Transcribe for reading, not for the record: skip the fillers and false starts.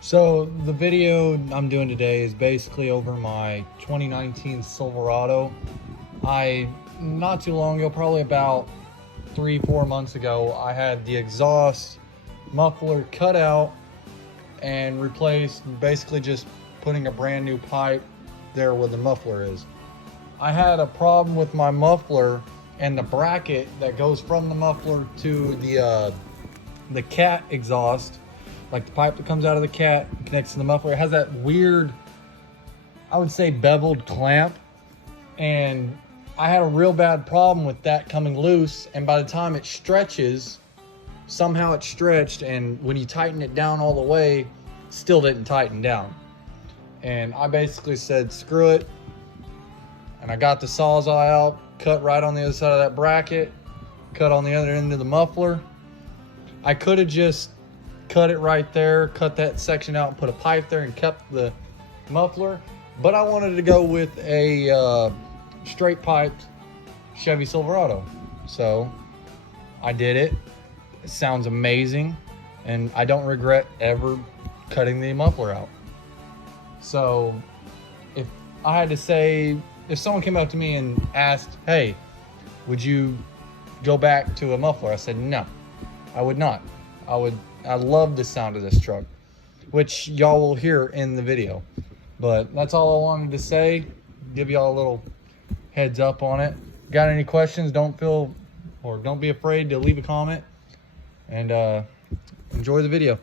So the video I'm doing today is basically over my 2019 Silverado. Not too long ago, probably about 3-4 months ago, I had the exhaust muffler cut out and replaced, basically just putting a brand new pipe there where the muffler is. I had a problem with my muffler and the bracket that goes from the muffler to the cat exhaust, like the pipe that comes out of the cat connects to the muffler. It has that weird, I would say, beveled clamp, and I had a real bad problem with that coming loose, and by the time it stretches, somehow it stretched, and when you tighten it down all the way, still didn't tighten down. And I basically said, screw it, and I got the Sawzall out, cut right on the other side of that bracket, cut on the other end of the muffler. I could have just cut it right there, cut that section out and put a pipe there and kept the muffler, but I wanted to go with a straight piped Chevy Silverado. So I did it. It sounds amazing, and I don't regret ever cutting the muffler out. So if I had to say, if someone came up to me and asked, hey, would you go back to a muffler? I said, no, I would not. I love the sound of this truck, which y'all will hear in the video. But that's all I wanted to say. Give y'all a little heads up on it. Got any questions? Don't be afraid to leave a comment, and enjoy the video.